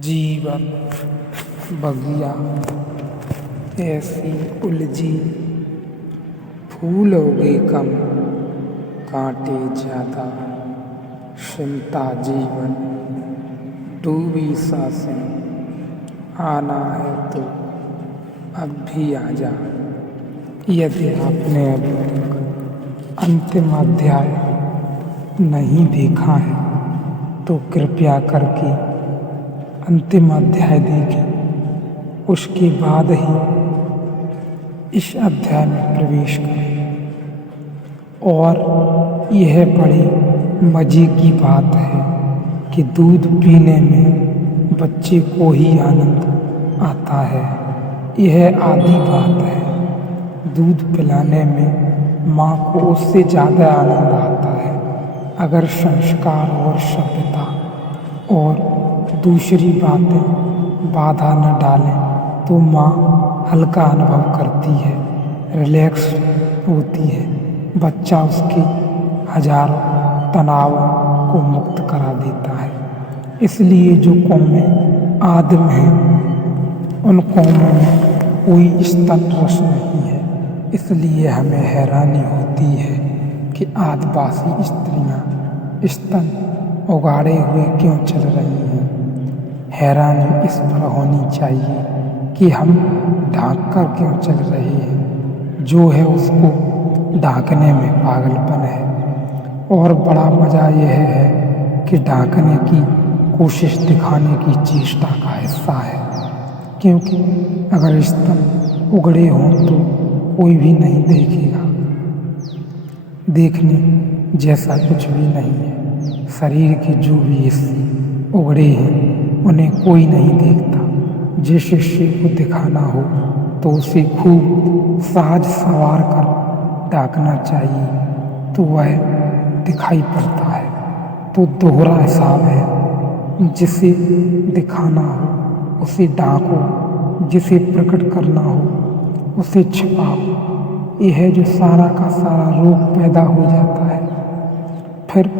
जीवन बगिया ऐसी उलझी, फूल उगे कम कांटे ज्यादा, शिमता जीवन डूबी सांसें, आना है तो अब भी आजा। यदि आपने अभी तक अंतिम अध्याय नहीं देखा है तो कृपया करके अंतिम अध्याय देखें, उसके बाद ही इस अध्याय में प्रवेश करें। और यह बड़ी मज़े की बात है कि दूध पीने में बच्चे को ही आनंद आता है। यह आधी बात है, दूध पिलाने में माँ को उससे ज़्यादा आनंद आता है। अगर संस्कार और सभ्यता और दूसरी बातें बाधा न डालें तो माँ हल्का अनुभव करती है, रिलैक्स होती है। बच्चा उसके हजारों तनावों को मुक्त करा देता है। इसलिए जो कौमें आदिम हैं उन कौमों में कोई स्तन रस नहीं है। इसलिए हमें हैरानी होती है कि आदिवासी स्त्रियां स्तन उगाड़े हुए क्यों चल रही हैं। हैरानी इस पर होनी चाहिए कि हम ढांक कर क्यों चल रहे हैं। जो है उसको ढांकने में पागलपन है। और बड़ा मज़ा यह है कि ढांकने की कोशिश दिखाने की चेष्टा का हिस्सा है, क्योंकि अगर स्तन उगड़े हों तो कोई भी नहीं देखेगा। देखने जैसा कुछ भी नहीं है। शरीर के जो भी हिस्से उगड़े हैं उन्हें कोई नहीं देखता। जिस हिस्से को दिखाना हो तो उसे खूब साज संवार कर ढांकना चाहिए तो वह दिखाई पड़ता है। तो दोहरा हिसाब है, जिसे दिखाना हो उसे ढांको, जिसे प्रकट करना हो उसे छिपाओ। यह जो सारा का सारा रोग पैदा हो जाता है, फिर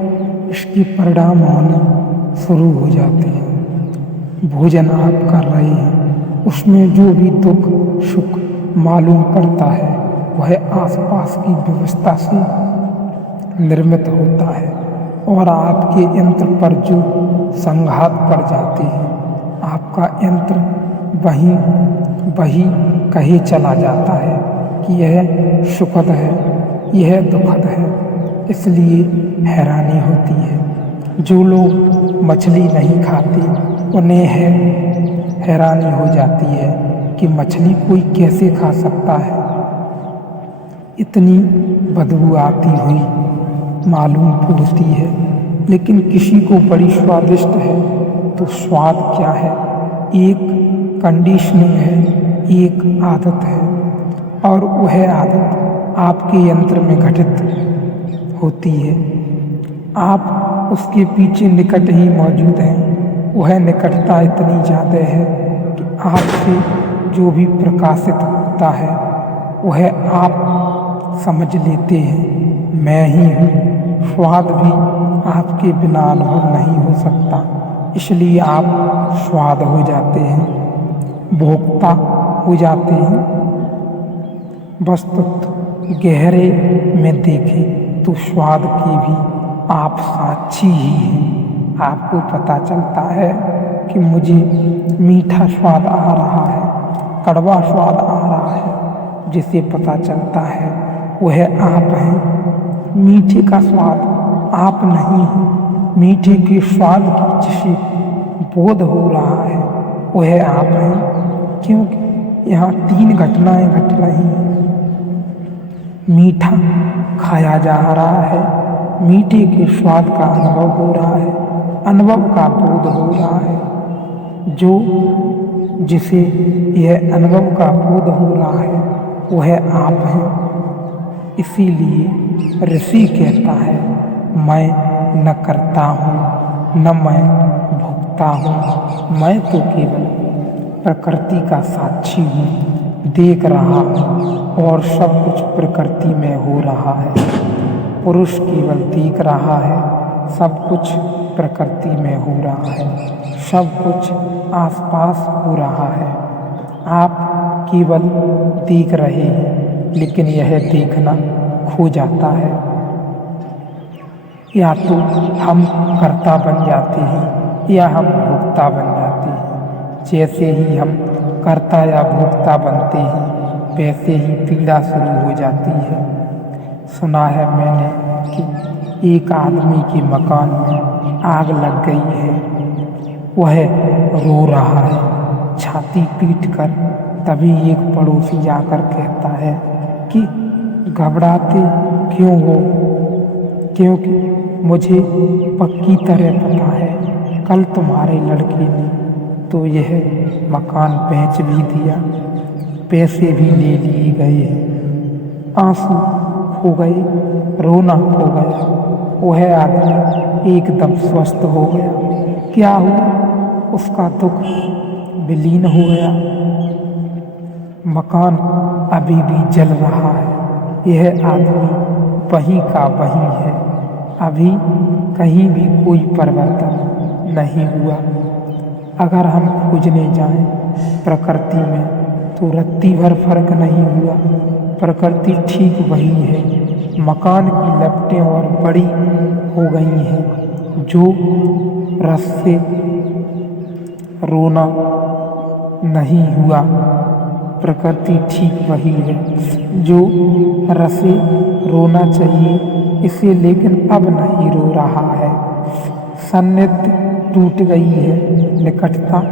इसके परिणाम होने शुरू हो जाते हैं। भोजन आप कर रहे हैं, उसमें जो भी दुख सुख मालूम पड़ता है वह आसपास की व्यवस्था से निर्मित होता है। और आपके यंत्र पर जो संघात पड़ जाते हैं, आपका यंत्र वही कहे चला जाता है कि यह सुखद है, यह दुखद है। इसलिए हैरानी होती है। जो लोग मछली नहीं खाते उन्हें हैरानी हो जाती है कि मछली कोई कैसे खा सकता है। इतनी बदबू आती हुई मालूम होती है, लेकिन किसी को बड़ी स्वादिष्ट है। तो स्वाद क्या है? एक कंडीशनिंग है, एक आदत है, और वह आदत आपके यंत्र में घटित होती है। आप उसके पीछे निकट ही मौजूद हैं। वह निकटता इतनी ज़्यादा है कि आपसे जो भी प्रकाशित होता है वह आप समझ लेते हैं, मैं ही हूँ। स्वाद भी आपके बिना अनुभव नहीं हो सकता, इसलिए आप स्वाद हो जाते हैं, भोक्ता हो जाते हैं। वस्तुतः गहरे में देखें तो स्वाद के भी आप साक्षी ही हैं। आपको पता चलता है कि मुझे मीठा स्वाद आ रहा है, कड़वा स्वाद आ रहा है। जिसे पता चलता है वह आप हैं। मीठे का स्वाद आप नहीं हैं। मीठे के स्वाद की जिसे बोध हो रहा है वह आप हैं, क्योंकि यहाँ तीन घटनाएं घट रही हैं। मीठा खाया जा रहा है, मीठे के स्वाद का अनुभव हो रहा है, अनुभव का बोध हो रहा है। जिसे यह अनुभव का बोध हो रहा है वह आप हैं। इसीलिए ऋषि कहता है, मैं न करता हूँ न मैं भोगता हूँ, मैं तो केवल प्रकृति का साक्षी हूँ, देख रहा हूँ और सब कुछ प्रकृति में हो रहा है। पुरुष केवल देख रहा है, सब कुछ प्रकृति में हो रहा है। सब कुछ आसपास हो रहा है, आप केवल देख रहे हैं, लेकिन यह देखना खो जाता है। या तो हम कर्ता बन जाते हैं या हम भोक्ता बन जाते हैं। जैसे ही हम कर्ता या भोक्ता बनते हैं वैसे ही पीड़ा शुरू हो जाती है। सुना है मैंने कि एक आदमी के मकान में आग लग गई है। वह रो रहा है छाती पीटकर। तभी एक पड़ोसी जाकर कहता है कि घबराते क्यों हो, क्योंकि मुझे पक्की तरह पता है कल तुम्हारे लड़के ने तो यह मकान बेच भी दिया, पैसे भी ले लिए गए हैं। आंसू खो गए, रोना खो गया। वह आदमी एकदम स्वस्थ हो गया। क्या हुआ? उसका दुख विलीन हो गया। मकान अभी भी जल रहा है। यह आदमी वहीं का वहीं है। अभी कहीं भी कोई परिवर्तन नहीं हुआ। अगर हम खोजने जाएं प्रकृति में तो रत्ती भर फर्क नहीं हुआ। प्रकृति ठीक वही है। मकान की लपटें और बड़ी हो गई हैं। जो रस से रोना नहीं हुआ, प्रकृति ठीक वही है जो रसे रोना चाहिए इसे, लेकिन अब नहीं रो रहा है। सान्निध्य टूट गई है, निकटता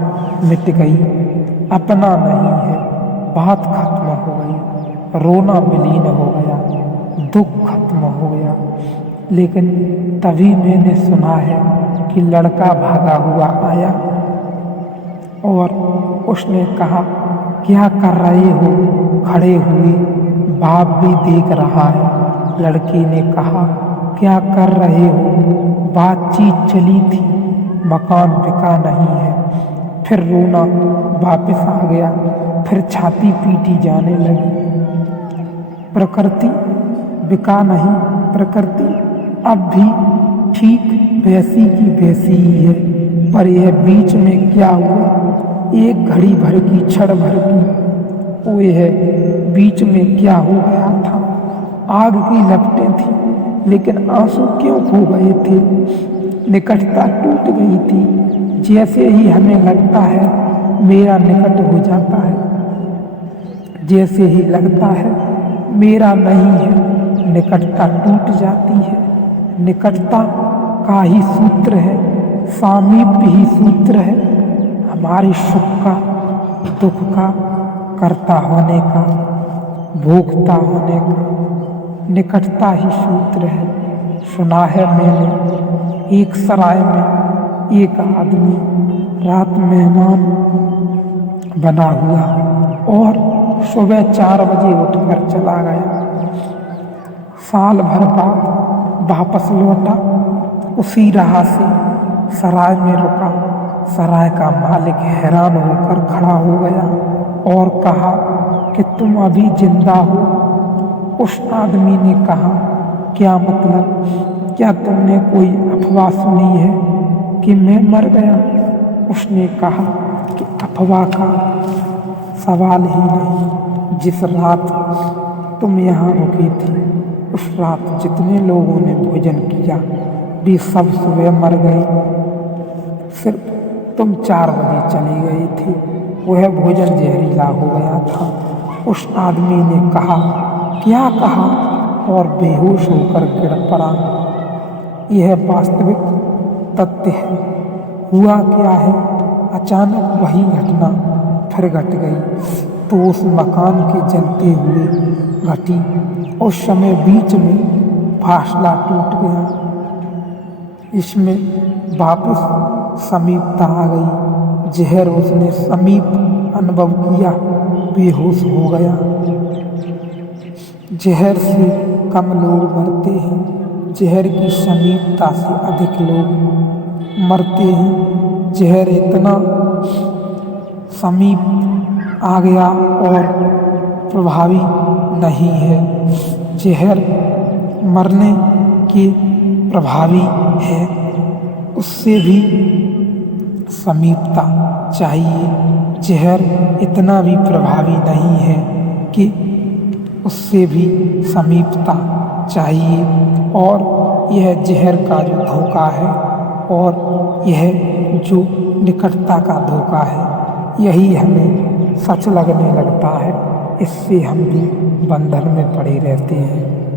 मिट गई, अपना नहीं है, बात खत्म हो गई, रोना विलीन हो गया, दुख खत्म हो गया। लेकिन तभी मैंने सुना है कि लड़का भागा हुआ आया और उसने कहा, क्या कर रहे हो खड़े हुए? बाप भी देख रहा है। लड़के ने कहा, क्या कर रहे हो? बातचीत चली थी, मकान बिका नहीं है। फिर रोना वापस आ गया, फिर छाती पीटी जाने लगी। प्रकृति बिका नहीं, प्रकृति अब भी ठीक वैसी की वैसी ही है। पर यह बीच में क्या हुआ? एक घड़ी भर की क्षण भर की वो है, बीच में क्या हो गया था? आग की लपटें थी, लेकिन आंसू क्यों खो गए थे? निकटता टूट गई थी। जैसे ही हमें लगता है मेरा निकट हो जाता है, जैसे ही लगता है मेरा नहीं है, निकटता टूट जाती है। निकटता का ही सूत्र है, सामीप्य ही सूत्र है हमारे सुख का, दुख का, कर्ता होने का, भोगता होने का। निकटता ही सूत्र है। सुना है मैंने एक सराय में एक आदमी रात मेहमान बना हुआ और सुबह 4 बजे उठकर चला गया। साल भर बाद वापस लौटा, उसी राह से सराय में रुका। सराय का मालिक हैरान होकर खड़ा हो गया और कहा कि तुम अभी जिंदा हो? उस आदमी ने कहा, क्या मतलब? क्या तुमने कोई अफवाह सुनी है कि मैं मर गया? उसने कहा कि अफवाह का सवाल ही नहीं। जिस रात तुम यहाँ रुके थे उस रात जितने लोगों ने भोजन किया वे सब सुबह मर गए। सिर्फ तुम 4 बजे चले गए थे, वह भोजन जहरीला हो गया था। उस आदमी ने कहा, क्या कहा? और बेहोश होकर गिर पड़ा। यह वास्तविक तथ्य है। हुआ क्या है, अचानक वही घटना फिर घट गई तो उस मकान के जलते हुए घटी। उस समय बीच में फासला टूट गया। इसमें वापस समीपता आ गई। जहर उसने समीप अनुभव किया, बेहोश हो गया। जहर से कम लोग मरते हैं, जहर की समीपता से अधिक लोग मरते हैं। जहर इतना समीप आ गया और प्रभावी नहीं है। जहर मरने के प्रभावी है, उससे भी समीपता चाहिए। जहर इतना भी प्रभावी नहीं है कि उससे भी समीपता चाहिए। और यह जहर का जो धोखा है और यह जो निकटता का धोखा है, यही हमें सच लगने लगता है। इससे हम भी बंधन में पड़े रहते हैं।